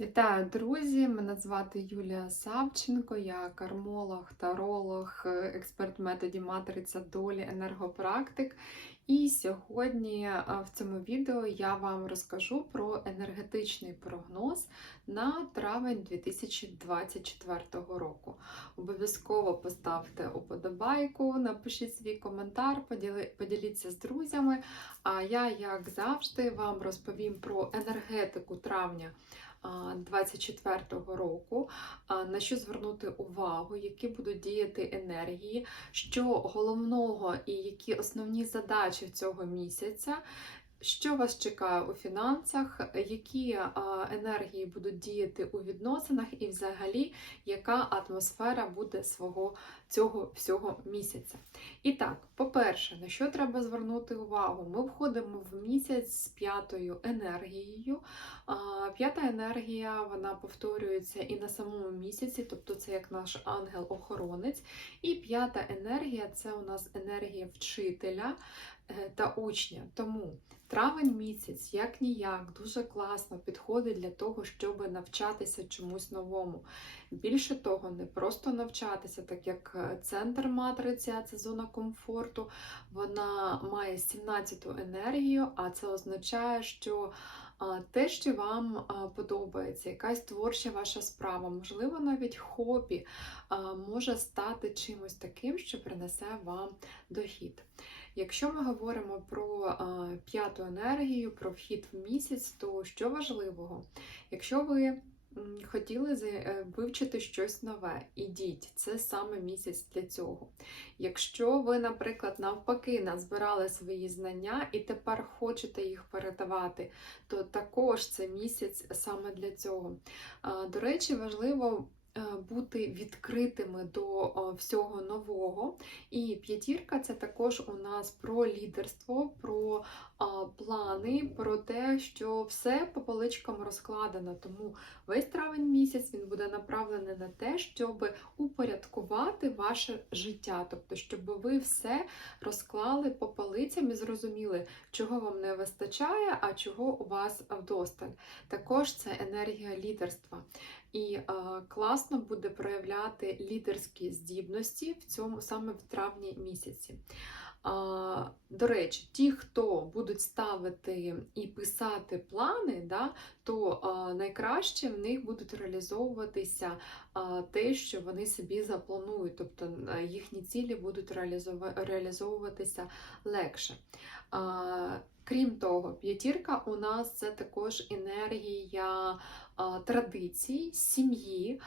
Вітаю, друзі! Мене звати Юлія Савченко, я кармолог, таролог, експерт в методі матриця долі, енергопрактик. І сьогодні в цьому відео я вам розкажу про енергетичний прогноз на травень 2024 року. Обов'язково поставте уподобайку, напишіть свій коментар, поділіться з друзями. А я, як завжди, вам розповім про енергетику травня. 2024 року, на що звернути увагу, які будуть діяти енергії, що головного і які основні задачі цього місяця. Що вас чекає у фінансах, які енергії будуть діяти у відносинах, і взагалі, яка атмосфера буде свого цього всього місяця? І так, по-перше, на що треба звернути увагу? Ми входимо в місяць з п'ятою енергією. П'ята енергія вона повторюється і на самому місяці, тобто це як наш ангел-охоронець. І п'ята енергія це у нас енергія вчителя та учня. Тому травень місяць, як ніяк, дуже класно підходить для того, щоб навчатися чомусь новому. Більше того, не просто навчатися, так як е, центр матриця, це зона комфорту, вона має 17-ту енергію, а це означає, що те, що вам подобається, якась творча ваша справа, можливо, навіть хобі може стати чимось таким, що принесе вам дохід. Якщо ми говоримо про п'яту енергію, про вхід в місяць, то що важливого? Якщо ви хотіли е, вивчити щось нове, ідіть, це саме місяць для цього. Якщо ви, наприклад, навпаки, назбирали свої знання і тепер хочете їх передавати, то також це місяць саме для цього. До речі, важливо Е, бути відкритими до всього нового. І п'ятірка це також у нас про лідерство, про плани, про те, що все по поличкам розкладено. Тому весь травень місяць він буде направлений на те, щоб упорядкувати ваше життя, тобто, щоб ви все розклали по полицям і зрозуміли, чого вам не вистачає, а чого у вас вдосталь. Також це енергія лідерства. І е, класно буде проявляти лідерські здібності в цьому саме в травні місяці. До речі, ті, хто будуть ставити і писати плани, да, то найкраще в них будуть реалізовуватися те, що вони собі запланують, тобто їхні цілі будуть реалізовуватися легше. Крім того, п'ятірка у нас це також енергія традицій, сім'ї.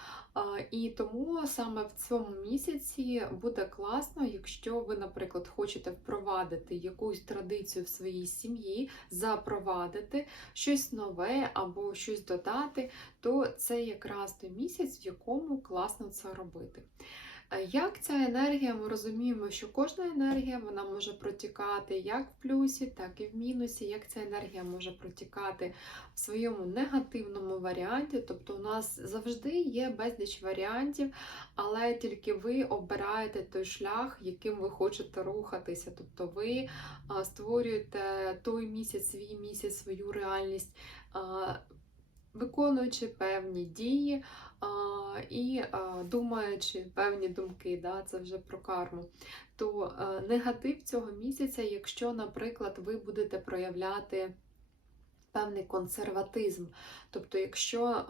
І тому саме в цьому місяці буде класно, якщо ви, наприклад, хочете впровадити якусь традицію в своїй сім'ї, запровадити щось нове або щось додати, то це якраз той місяць, в якому класно це робити. Як ця енергія, ми розуміємо, що кожна енергія вона може протікати як в плюсі, так і в мінусі, як ця енергія може протікати в своєму негативному варіанті. Тобто у нас завжди є безліч варіантів, але тільки ви обираєте той шлях, яким ви хочете рухатися. Тобто ви створюєте той місяць, свій місяць, свою реальність, виконуючи певні дії і думаючи певні думки, да, це вже про карму, то негатив цього місяця, якщо, наприклад, ви будете проявляти певний консерватизм. Тобто, якщо,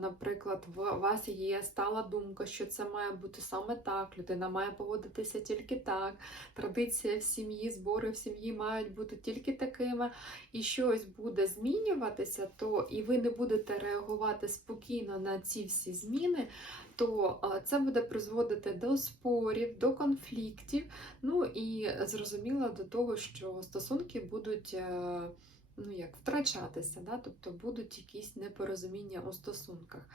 наприклад, у вас є стала думка, що це має бути саме так, людина має поводитися тільки так, традиція в сім'ї, збори в сім'ї мають бути тільки такими, і щось буде змінюватися, то і ви не будете реагувати спокійно на ці всі зміни, то це буде призводити до спорів, до конфліктів, ну і зрозуміло до того, що стосунки будуть. Ну як, втрачатися, да? тобто будуть якісь непорозуміння у стосунках.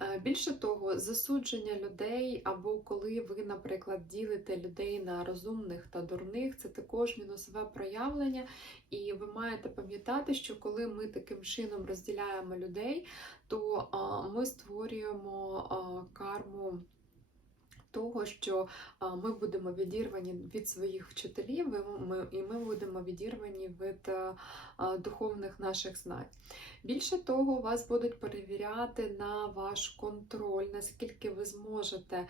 Е, більше того, засудження людей, або коли ви, наприклад, ділите людей на розумних та дурних, це також мінусове проявлення, і ви маєте пам'ятати, що коли ми таким чином розділяємо людей, то ми створюємо карму того, що ми будемо відірвані від своїх вчителів, і ми, будемо відірвані від духовних наших знань. Більше того, вас будуть перевіряти на ваш контроль, наскільки ви зможете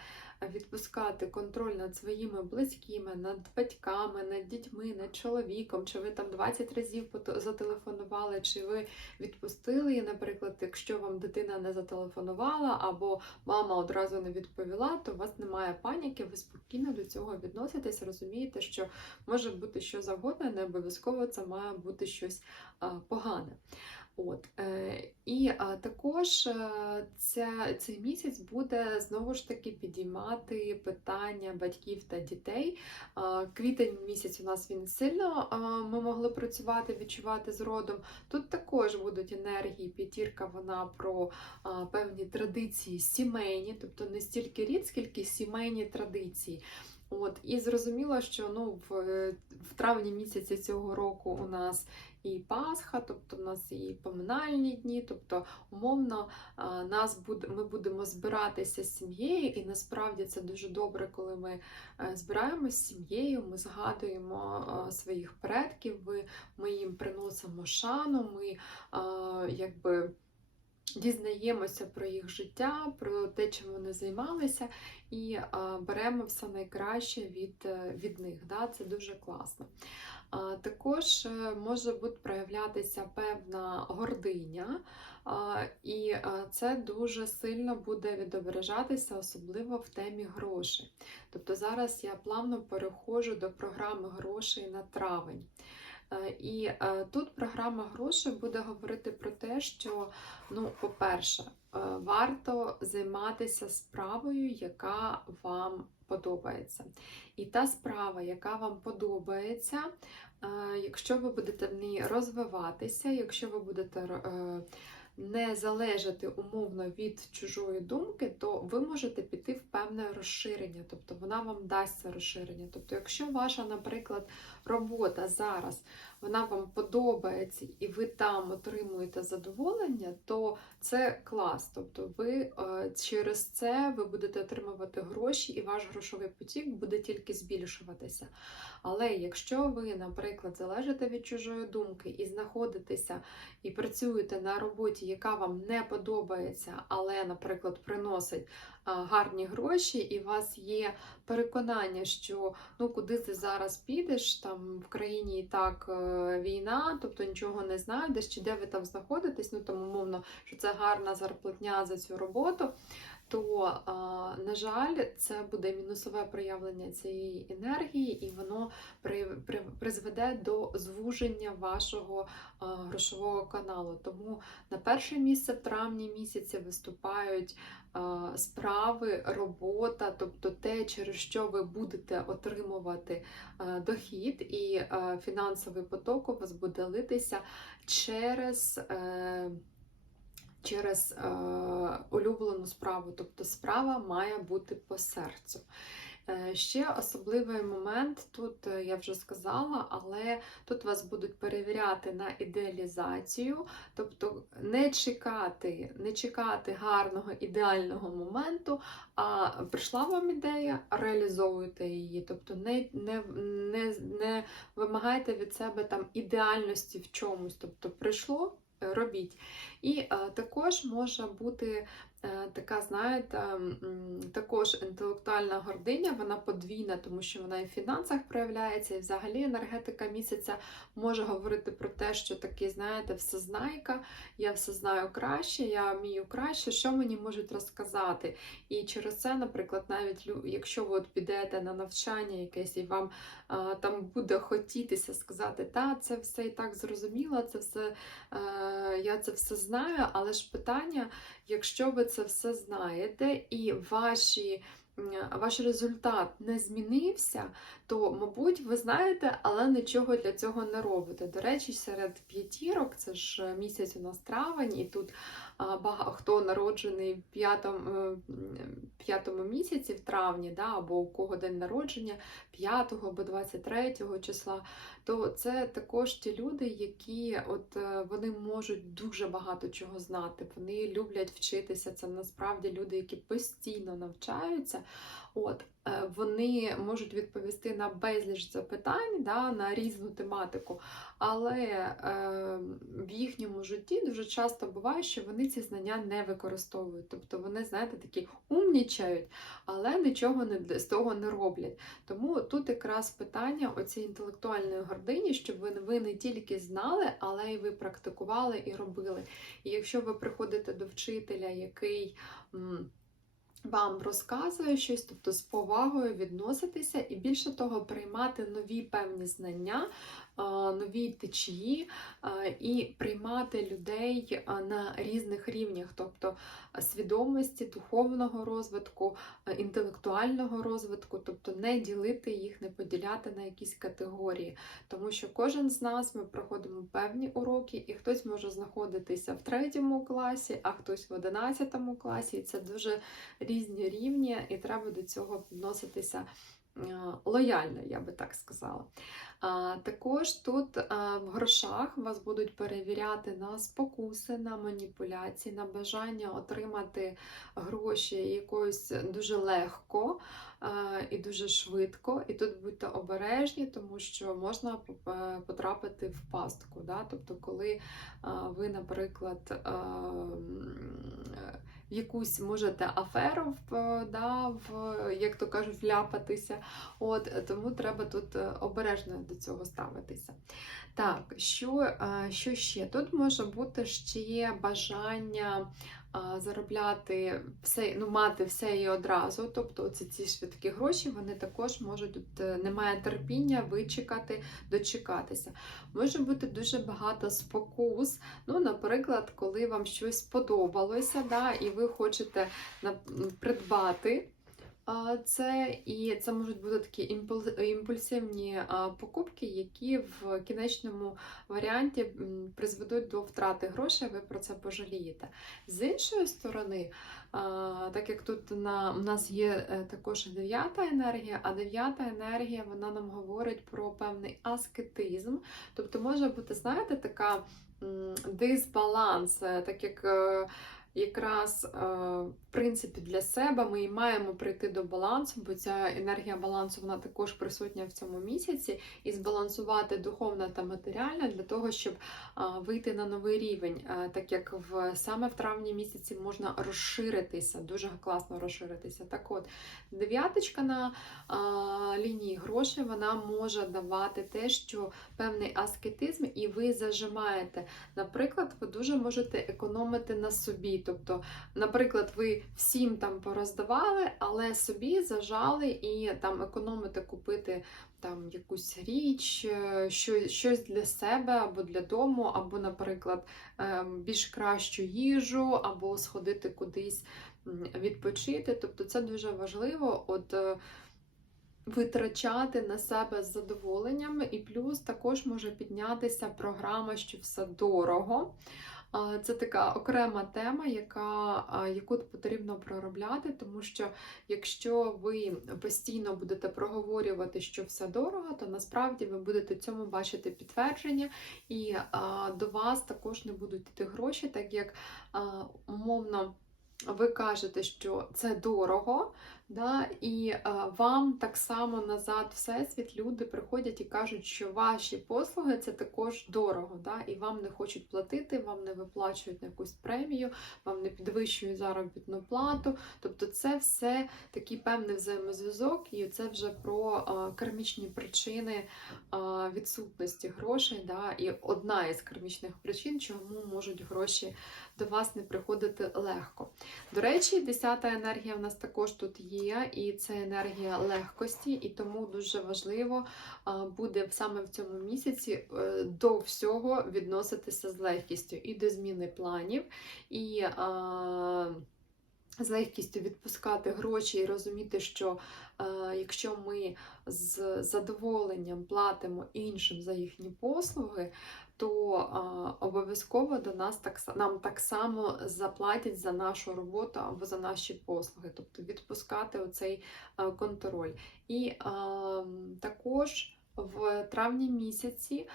відпускати контроль над своїми близькими, над батьками, над дітьми, над чоловіком, чи ви там 20 разів зателефонували, чи ви відпустили, наприклад, якщо вам дитина не зателефонувала, або мама одразу не відповіла, то у вас немає паніки, ви спокійно до цього відноситесь, розумієте, що може бути що завгодно, не обов'язково це має бути щось погане. От, е, і також е, ця, цей місяць буде знову ж таки підіймати питання батьків та дітей. Квітень місяць у нас він сильно ми могли працювати, відчувати з родом. Тут також будуть енергії, п'ятірка, вона про певні традиції сімейні, тобто не стільки рід, скільки сімейні традиції. От, і зрозуміло, що ну, в, в травні місяці цього року у нас і Пасха, тобто у нас і поминальні дні, тобто умовно нас буде, ми будемо збиратися з сім'єю, і насправді це дуже добре, коли ми е, збираємося з сім'єю, ми згадуємо своїх предків, ми, ми їм приносимо шану, ми якби. Дізнаємося про їх життя, про те, чим вони займалися, і а, беремо все найкраще від, е, від них. Да? Це дуже класно. Також е, може бути проявлятися певна гординя, і це дуже сильно буде відображатися, особливо в темі грошей. Тобто зараз я плавно переходжу до програми грошей на травень. Е, І е, тут програма грошей буде говорити про те, що, ну, по-перше, е, варто займатися справою, яка вам подобається. І та справа, яка вам подобається, якщо ви будете в ній розвиватися, якщо ви будете не залежати умовно від чужої думки, то ви можете піти в певне розширення, тобто вона вам дасть це розширення. Тобто, якщо ваша, наприклад, робота зараз вона вам подобається і ви там отримуєте задоволення, то це клас. Тобто ви е, через це ви будете отримувати гроші, і ваш грошовий потік буде тільки збільшуватися. Але якщо ви, наприклад, залежите від чужої думки і знаходитеся і працюєте на роботі, яка вам не подобається, але, наприклад, приносить гарні гроші, і у вас є переконання, що ну куди ти зараз підеш, там в країні і так е, війна, тобто нічого не знайдеш, чи де ви там знаходитесь, ну там умовно, що це гарна зарплатня за цю роботу. То, на жаль, це буде мінусове проявлення цієї енергії, і воно при, при, призведе до звуження вашого грошового каналу. Тому на перше місце в травні місяці виступають справи, робота, тобто те, через що ви будете отримувати дохід, і фінансовий поток у вас буде литися через. Е, Через е, улюблену справу, тобто справа має бути по серцю. Е, Ще особливий момент, тут е, я вже сказала, але тут вас будуть перевіряти на ідеалізацію, тобто не чекати, не чекати гарного ідеального моменту, а прийшла вам ідея, реалізовуйте її. Тобто не, не, не, не вимагайте від себе там ідеальності в чомусь. Тобто прийшло, е, робіть. І е, також може бути така, знаєте, також інтелектуальна гординя, вона подвійна, тому що вона і в фінансах проявляється, і взагалі енергетика місяця може говорити про те, що такий, знаєте, всезнайка, я все знаю краще, я вмію краще, що мені можуть розказати. І через це, наприклад, навіть якщо ви от підете на навчання якесь і вам е, там буде хотітися сказати, та це все і так зрозуміло, це все е, я це все знаю, але ж питання, якщо ви це все знаєте, і ваші. Ваш результат не змінився, то, мабуть, ви знаєте, але нічого для цього не робите. До речі, серед п'ятірок, це ж місяць у нас травень, і тут а, бага- хто народжений в п'ятому, е, п'ятому місяці в травні, да, або у кого день народження 5 або 23 числа, то це також ті люди, які от е, вони можуть дуже багато чого знати. Вони люблять вчитися. Це насправді люди, які постійно навчаються. От, е, вони можуть відповісти на безліч запитань да, на різну тематику, але е, в їхньому житті дуже часто буває, що вони ці знання не використовують. Тобто вони, знаєте, такі умнічають, але нічого не, з того не роблять. Тому тут якраз питання оцієї інтелектуальної гордині, щоб ви, ви не тільки знали, але й ви практикували і робили. І якщо ви приходите до вчителя, який. вам розказує щось, тобто з повагою відноситися і більше того, приймати нові певні знання, нові течії і приймати людей на різних рівнях, тобто свідомості, духовного розвитку, інтелектуального розвитку, тобто не ділити їх, не поділяти на якісь категорії. Тому що кожен з нас ми проходимо певні уроки, і хтось може знаходитися в третьому класі, а хтось в одинадцятому класі. І це дуже різні рівні, і треба до цього відноситися лояльно, я би так сказала. Також тут в грошах вас будуть перевіряти на спокуси, на маніпуляції, на бажання отримати гроші якось дуже легко і дуже швидко. І тут будьте обережні, тому що можна е, потрапити в пастку. Да? Тобто, коли ви, наприклад, а, м, в якусь можете аферу в, да, в, як то кажуть, вляпатися. От, тому треба тут е, обережно до цього ставитися. Так, що, е, що ще? Тут може бути ще бажання заробляти все, ну, мати все і одразу. Тобто оці ці швидкі гроші, вони також можуть тут е, немає терпіння вичекати, дочекатися. Може бути дуже багато спокус. Ну, наприклад, коли вам щось сподобалося, да, і ви хочете придбати. Це і це можуть бути такі імпульсивні покупки, які в кінечному варіанті призведуть до втрати грошей, ви про це пожалієте. З іншої сторони, так як тут на, у нас є е, також дев'ята енергія, а дев'ята енергія вона нам говорить про певний аскетизм. Тобто може бути, знаєте, така дисбаланс, е, так як. Якраз е, в принципі для себе ми і маємо прийти до балансу, бо ця енергія балансу вона також присутня в цьому місяці, і збалансувати духовне та матеріальне для того, щоб вийти на новий рівень, Е, так як в саме в травні місяці можна розширитися, дуже класно розширитися. Так от, дев'яточка на лінії грошей вона може давати те, що певний аскетизм, і ви зажимаєте. Наприклад, ви дуже можете економити на собі. Тобто, наприклад, ви всім там пороздавали, але собі зажали і там економите купити там якусь річ, е, що- щось для себе або для дому, або, наприклад, ем, більш кращу їжу, або сходити кудись відпочити. Тобто це дуже важливо. От е, витрачати на себе з задоволенням, і плюс також може піднятися програма, що все дорого. Це така окрема тема, яка, яку потрібно проробляти, тому що якщо ви постійно будете проговорювати, що все дорого, то насправді ви будете цьому бачити підтвердження, і до вас також не будуть йти гроші, так як умовно. Ви кажете, що це дорого, да, і е, вам так само назад всесвіт люди приходять і кажуть, що ваші послуги це також дорого, да, і вам не хочуть платити, вам не виплачують на якусь премію, вам не підвищують заробітну плату. Тобто це все такий певний взаємозв'язок, і це вже про е, кармічні причини е, відсутності грошей. Да, і одна із кармічних причин, чому можуть гроші до вас не приходити легко. До речі, десята енергія в нас також тут є, і це енергія легкості, і тому дуже важливо буде саме в цьому місяці е, до всього відноситися з легкістю і до зміни планів, і з легкістю відпускати гроші і розуміти, що е, якщо ми з задоволенням платимо іншим за їхні послуги, то обов'язково до нас так нам так само заплатять за нашу роботу або за наші послуги, тобто відпускати оцей контроль. І також в травні місяці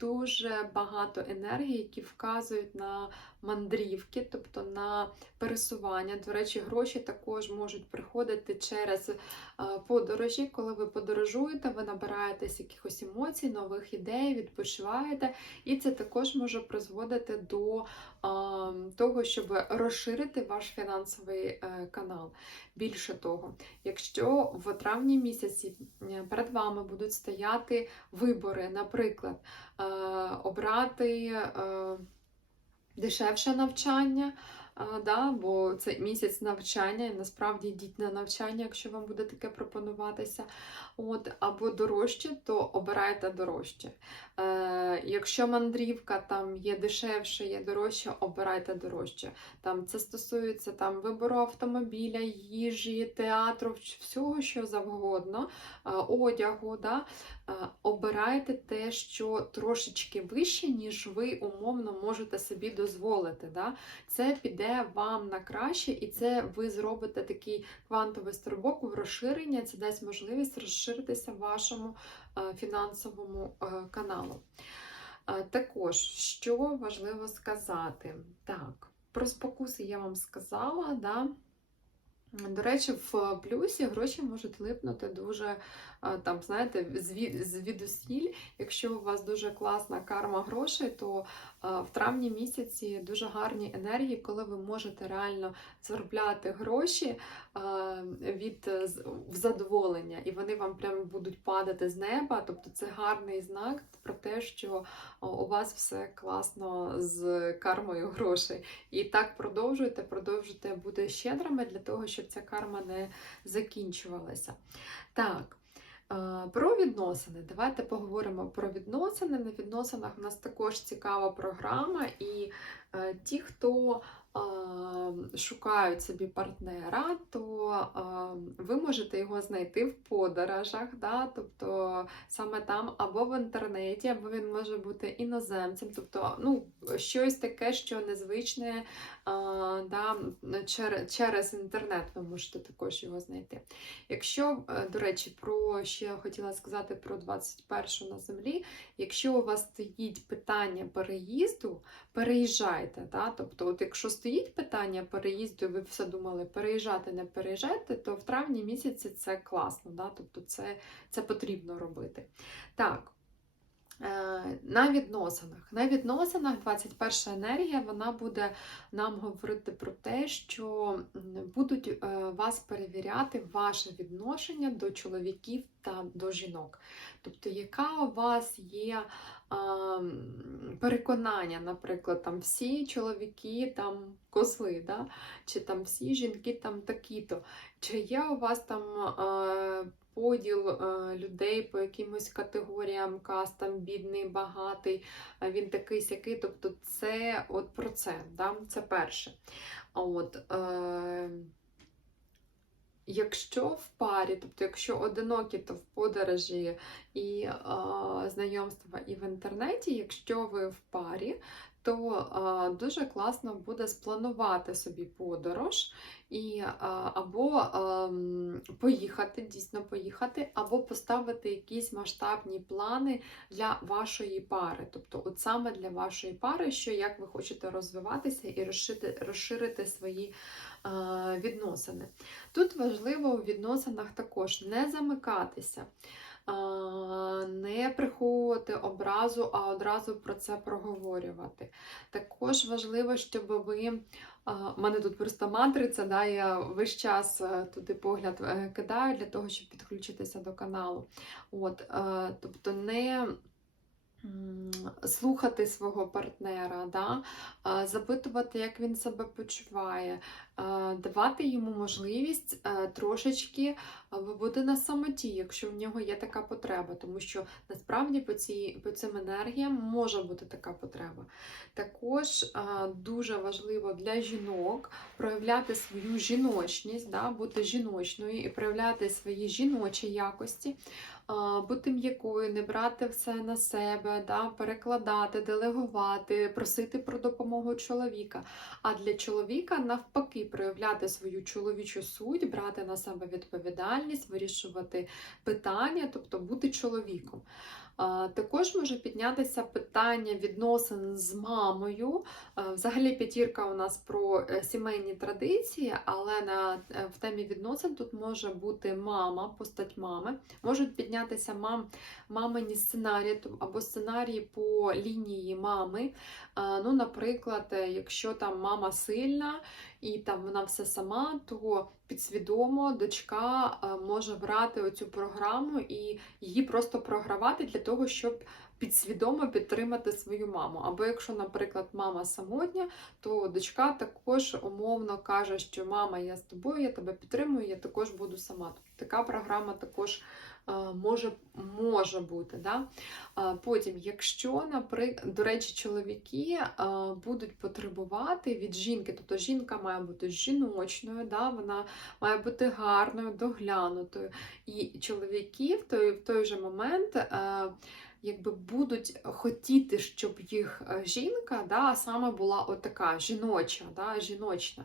дуже багато енергії, які вказують на мандрівки, тобто на пересування. До речі, гроші також можуть приходити через е, подорожі. Коли ви подорожуєте, ви набираєтесь якихось емоцій, нових ідей, відпочиваєте, і це також може призводити до е, того, щоб розширити ваш фінансовий е, канал. Більше того, якщо в травні місяці перед вами будуть стояти вибори, наприклад, обрати дешевше навчання, да, бо це місяць навчання, і насправді йдіть на навчання, якщо вам буде таке пропонуватися. От, або дорожче, то обирайте дорожче. Е, якщо мандрівка там є дешевше, є дорожче, обирайте дорожче. Там це стосується там вибору автомобіля, їжі, театру, всього, що завгодно, е, одягу. Да? Е, обирайте те, що трошечки вище, ніж ви умовно можете собі дозволити. Да? Це піде вам на краще, і це ви зробите такий квантовий стрибок в розширення, це дасть можливість розширитися вашому е, фінансовому е, каналу. Також, що важливо сказати? Так, про спокуси я вам сказала. Да? До речі, в плюсі гроші можуть липнути дуже, там, знаєте, звідусіль. Якщо у вас дуже класна карма грошей, то в травні місяці дуже гарні енергії, коли ви можете реально заробляти гроші від е, в задоволення, і вони вам прямо будуть падати з неба. Тобто це гарний знак про те, що у вас все класно з кармою грошей. І так продовжуйте, продовжуйте бути щедрими для того, щоб ця карма не закінчувалася. Так. Про відносини. Давайте поговоримо про відносини. На відносинах у нас також цікава програма, і е, ті, хто шукають собі партнера, то ви можете його знайти в подорожах, да? тобто саме там або в інтернеті, або він може бути іноземцем, тобто ну, щось таке, що незвичне да, через, через інтернет ви можете також його знайти. Якщо, е, до речі, про ще я хотіла сказати про 21 на землі, якщо у вас стоїть питання переїзду, переїжджайте. Да? Тобто, от якщо стоїть питання переїзду, ви все думали, переїжджати, не переїжджати, то в травні місяці це класно, да? тобто це, це потрібно робити. Так. Е, На відносинах. На відносинах 21 енергія вона буде нам говорити про те, що будуть е, вас перевіряти ваше відношення до чоловіків та до жінок. Тобто, яка у вас є переконання, наприклад, там всі чоловіки там козли, да? чи там всі жінки там такі-то, чи є у вас там поділ людей по якимось категоріям, кастам, бідний, багатий, він такий сякий. Тобто це от про це, да? це перше. От, е, Якщо в парі, тобто якщо одинокі, то в подорожі і е, знайомства і в інтернеті, якщо ви в парі, то е, дуже класно буде спланувати собі подорож і е, або ем, поїхати, дійсно поїхати, або поставити якісь масштабні плани для вашої пари. Тобто, от саме для вашої пари, що як ви хочете розвиватися і розширити, розширити свої е, відносини. Тут важливо у відносинах також не замикатися. Не приховувати образу, а одразу про це проговорювати. Також важливо, щоб ви у мене тут просто матриця, да, я весь час е, туди погляд е, кидаю для того, щоб підключитися до каналу. От, е, тобто не слухати свого партнера, да, запитувати, як він себе почуває, давати йому можливість е, трошечки е, побути на самоті, якщо в нього є така потреба, тому що насправді по, цій, по цим енергіям може бути така потреба. Також е, дуже важливо для жінок проявляти свою жіночність, да, бути жіночною і проявляти свої жіночі якості, бути м'якою, не брати все на себе, да, перекладати, делегувати, просити про допомогу чоловіка. А для чоловіка навпаки проявляти свою чоловічу суть, брати на себе відповідальність, вирішувати питання, тобто бути чоловіком. Також може піднятися питання відносин з мамою. Взагалі п'ятірка у нас про е, сімейні традиції, але на, е, в темі відносин тут може бути мама, постать мами. Можуть піднятися мам, мамині сценарії або сценарії по лінії мами. Ну, наприклад, е, якщо там мама сильна і там вона все сама, то підсвідомо дочка е, може брати оцю програму і її просто програвати для того, щоб підсвідомо підтримати свою маму. Або якщо, наприклад, мама самотня, то дочка також умовно каже, що мама, я з тобою, я тебе підтримую, я також буду сама. Тобто така програма також е, може, може бути. Да? Потім, якщо, наприклад, до речі, чоловіки е, будуть потребувати від жінки, тобто жінка має бути жіночною, да? вона має бути гарною, доглянутою. І чоловіки в той, в той же момент. Якби будуть хотіти, щоб їх е, жінка да, саме була отака жіноча, да, жіночна.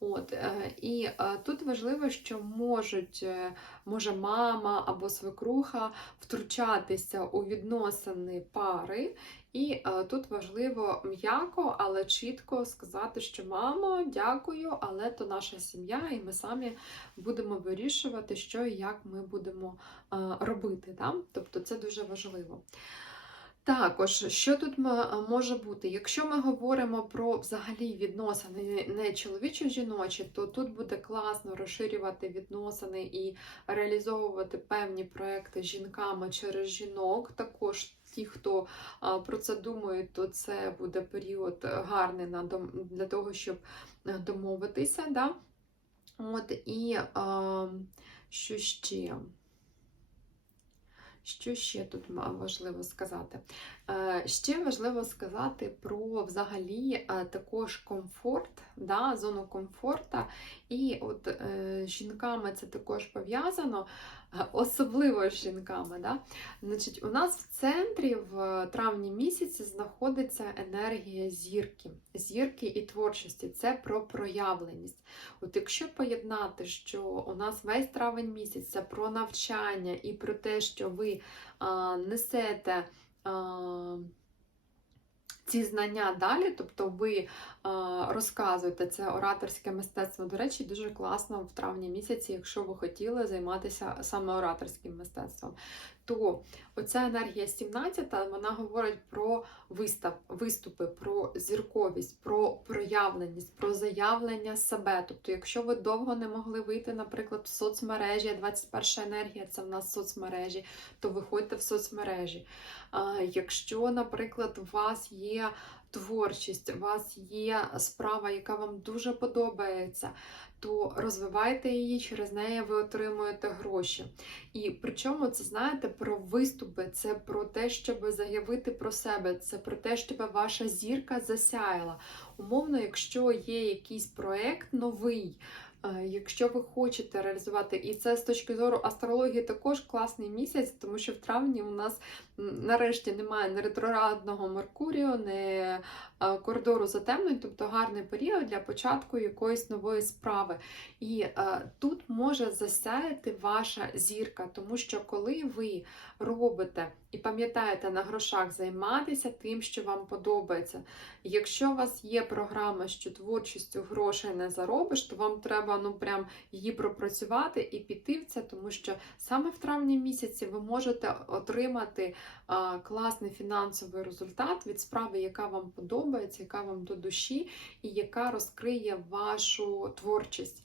От, е, і е, тут важливо, що можуть, е, може мама або свекруха втручатися у відносини пари, і тут важливо м'яко, але чітко сказати, що мамо, дякую, але то наша сім'я, і ми самі будемо вирішувати, що і як ми будемо робити. Да? Тобто це дуже важливо. Також, що тут може бути? Якщо ми говоримо про взагалі відносини не чоловічо-жіночі, то тут буде класно розширювати відносини і реалізовувати певні проекти жінками через жінок. Також ті, хто про це думають, то це буде період гарний для того, щоб е, домовитися. Да? От, і що ще? Що ще тут важливо сказати? Е, Ще важливо сказати про взагалі е, також комфорт, да, зону комфорта. І от е, жінками це також пов'язано, е, особливо з жінками. Да? Значить, у нас в центрі в травні місяці знаходиться енергія зірки, зірки і творчості. Це про проявленість. От якщо поєднати, що у нас весь травень місяць це про навчання і про те, що ви несете. А, ці знання далі, тобто ви а, розказуєте це ораторське мистецтво. До речі, дуже класно в травні місяці, якщо ви хотіли займатися саме ораторським мистецтвом. То оця енергія 17 вона говорить про вистав, виступи, про зірковість, про проявленість, про заявлення себе. Тобто, якщо ви довго не могли вийти, наприклад, в соцмережі, 21 енергія це в нас соцмережі, то виходьте в соцмережі. Якщо, наприклад, у вас є творчість, у вас є справа, яка вам дуже подобається, то розвивайте її, через неї ви отримуєте гроші. І причому це знаєте про виступи, це про те, щоб заявити про себе, це про те, щоб ваша зірка засяяла. Умовно, якщо є якийсь проект новий. Е, Якщо ви хочете реалізувати, і це з точки зору астрології також класний місяць, тому що в травні у нас нарешті немає не ретроградного Меркурію, не коридору затемнень, тобто гарний період для початку якоїсь нової справи. І е, тут може засяяти ваша зірка, тому що коли ви робите і пам'ятаєте на грошах займатися тим, що вам подобається. Якщо у вас є програма, що творчістю грошей не заробиш, то вам треба ну прям її пропрацювати і піти в це, тому що саме в травні місяці ви можете отримати класний фінансовий результат від справи, яка вам подобається, яка вам до душі, і яка розкриє вашу творчість.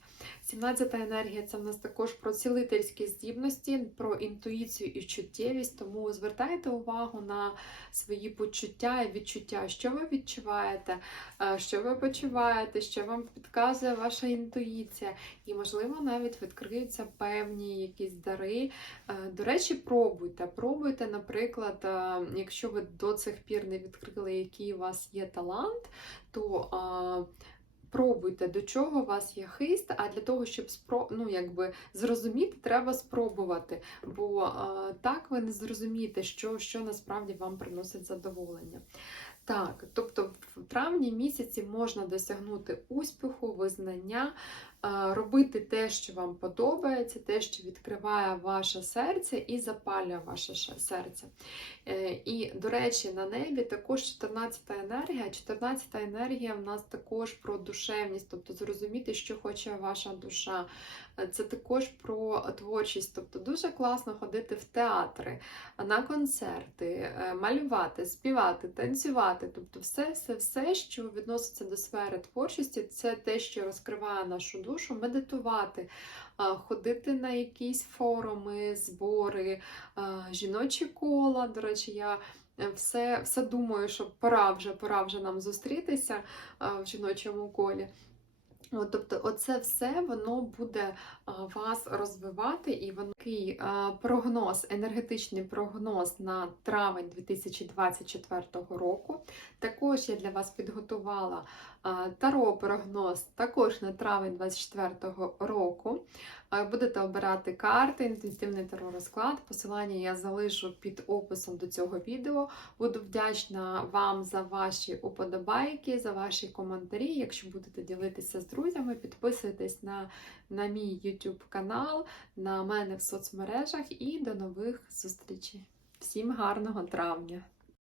17-та енергія це в нас також про цілительські здібності, про інтуїцію і чуттєвість, тому звертайте увагу на свої почуття і відчуття, що ви відчуваєте, е, що ви почуваєте, що вам підказує ваша інтуїція, і, можливо, навіть відкриються певні якісь дари. Е, До речі, пробуйте. Пробуйте, наприклад, е, якщо ви до цих пір не відкрили, який у вас є талант, то Пробуйте, до чого у вас є хист, а для того, щоб спро... ну, якби, зрозуміти, треба спробувати. Бо е, так ви не зрозумієте, що, що насправді вам приносить задоволення. Так, тобто в травні місяці можна досягнути успіху, визнання, робити те, що вам подобається, те, що відкриває ваше серце і запалює ваше серце. Е, І, до речі, на небі також 14-та енергія. 14-та енергія в нас також про душевність, тобто зрозуміти, що хоче ваша душа. Е, Це також про творчість, тобто дуже класно ходити в театри, на концерти, е, малювати, співати, танцювати. Тобто, все, все, все, що відноситься до сфери творчості, це те, що розкриває нашу душу, медитувати, ходити на якісь форуми, збори, жіночі кола. До речі, я. е, Все, все думаю, що пора вже, пора вже нам зустрітися в жіночому колі. От, тобто, оце все воно буде вас розвивати, і воно такий прогноз, енергетичний прогноз на травень 2024 року. Також я для вас підготувала а, таро-прогноз також на травень 2024 року. Будете обирати карти, інтенсивний таро-розклад. Посилання я залишу під описом до цього відео. Буду вдячна вам за ваші уподобайки, за ваші коментарі. Якщо будете ділитися з друзями, підписуйтесь на, на мій YouTube канал, на мене в соцмережах і до нових зустрічей. Всім гарного травня!